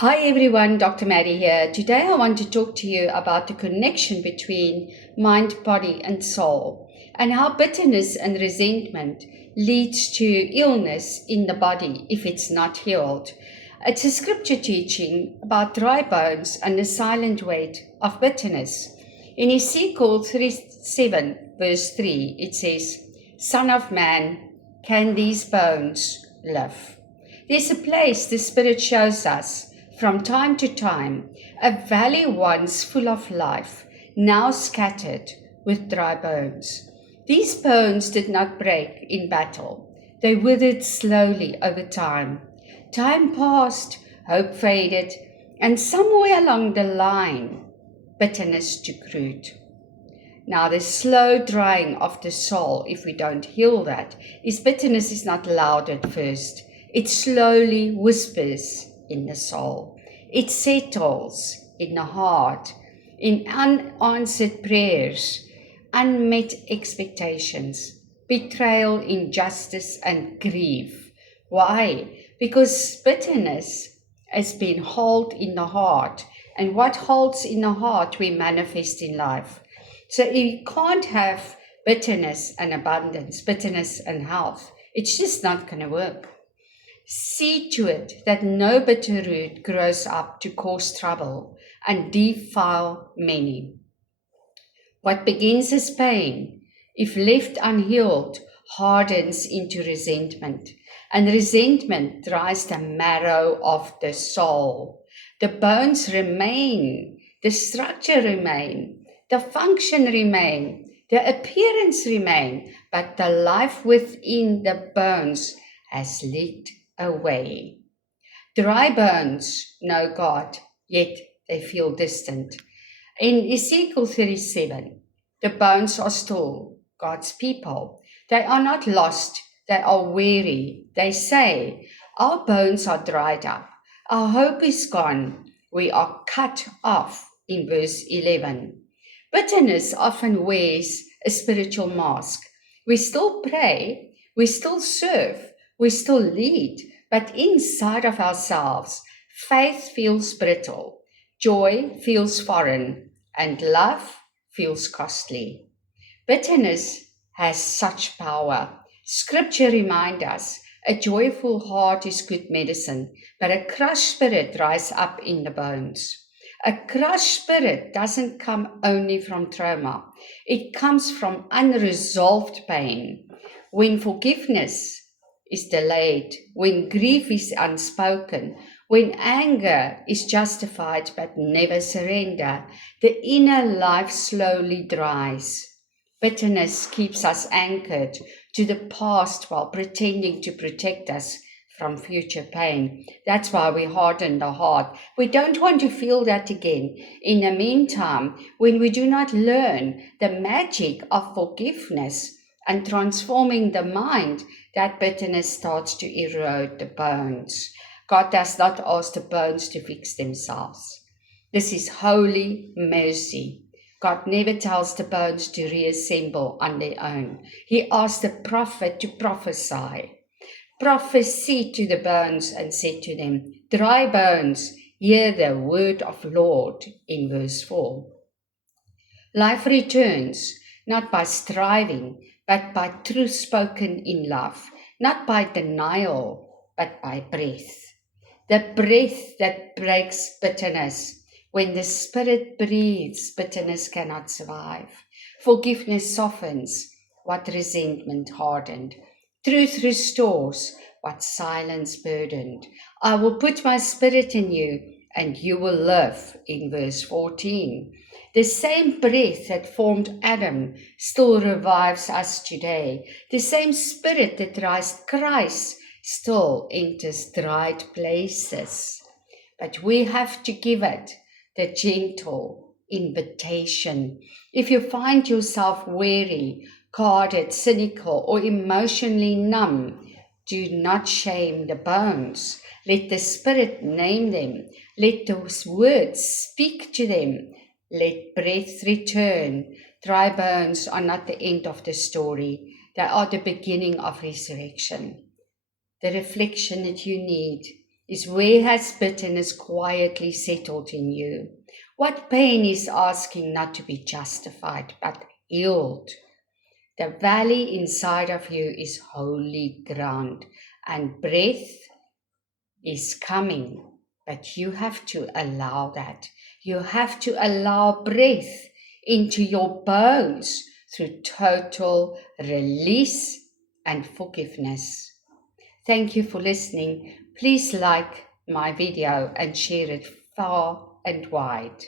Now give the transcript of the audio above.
Hi everyone, Dr. Maddie here. Today I want to talk to you about the connection between mind, body and soul and how bitterness and resentment leads to illness in the body if it's not healed. It's a scripture teaching about dry bones and the silent weight of bitterness. In Ezekiel 37 verse 3 it says, "Son of man, can these bones live?" There's a place the Spirit shows us from time to time, a valley once full of life, now scattered with dry bones. These bones did not break in battle. They withered slowly over time. Time passed, hope faded, and somewhere along the line, bitterness took root. Now, the slow drying of the soul, if we don't heal that, is bitterness is not loud at first. It slowly whispers in the soul. It settles in the heart, in unanswered prayers, unmet expectations, betrayal, injustice, and grief. Why? Because bitterness has been held in the heart, and what holds in the heart we manifest in life. So you can't have bitterness and abundance, bitterness and health. It's just not going to work. See to it that no bitter root grows up to cause trouble and defile many. What begins as pain, if left unhealed, hardens into resentment, and resentment dries the marrow of the soul. The bones remain, the structure remain, the function remain, the appearance remain, but the life within the bones has leaked away. Dry bones know God, yet they feel distant. In Ezekiel 37, the bones are still God's people. They are not lost, they are weary. They say, "Our bones are dried up, our hope is gone, we are cut off," in verse 11. Bitterness often wears a spiritual mask. We still pray, we still serve, we still lead, but inside of ourselves, faith feels brittle, joy feels foreign, and love feels costly. Bitterness has such power. Scripture reminds us, a joyful heart is good medicine, but a crushed spirit dries up in the bones. A crushed spirit doesn't come only from trauma. It comes from unresolved pain. When forgiveness is delayed, when grief is unspoken, when anger is justified but never surrender, the inner life slowly dries. Bitterness keeps us anchored to the past while pretending to protect us from future pain. That's why we harden the heart. We don't want to feel that again. In the meantime, when we do not learn the magic of forgiveness and transforming the mind, that bitterness starts to erode the bones. God does not ask the bones to fix themselves. This is holy mercy. God never tells the bones to reassemble on their own. He asks the prophet to prophesy. Prophesy to the bones and said to them, "Dry bones, hear the word of Lord," in verse 4. Life returns, not by striving, but by truth spoken in love, not by denial, but by breath. The breath that breaks bitterness. When the Spirit breathes, bitterness cannot survive. Forgiveness softens what resentment hardened. Truth restores what silence burdened. "I will put my Spirit in you, and you will live," in verse 14. The same breath that formed Adam still revives us today. The same Spirit that raised Christ still enters dried places. But we have to give it the gentle invitation. If you find yourself weary, guarded, cynical, or emotionally numb, do not shame the bones. Let the Spirit name them. Let those words speak to them. Let breath return. Dry bones are not the end of the story. They are the beginning of resurrection. The reflection that you need is where has bitterness quietly settled in you? What pain is asking not to be justified but healed? The valley inside of you is holy ground, and breath is coming, but you have to allow that. You have to allow breath into your bones through total release and forgiveness. Thank you for listening. Please like my video and share it far and wide.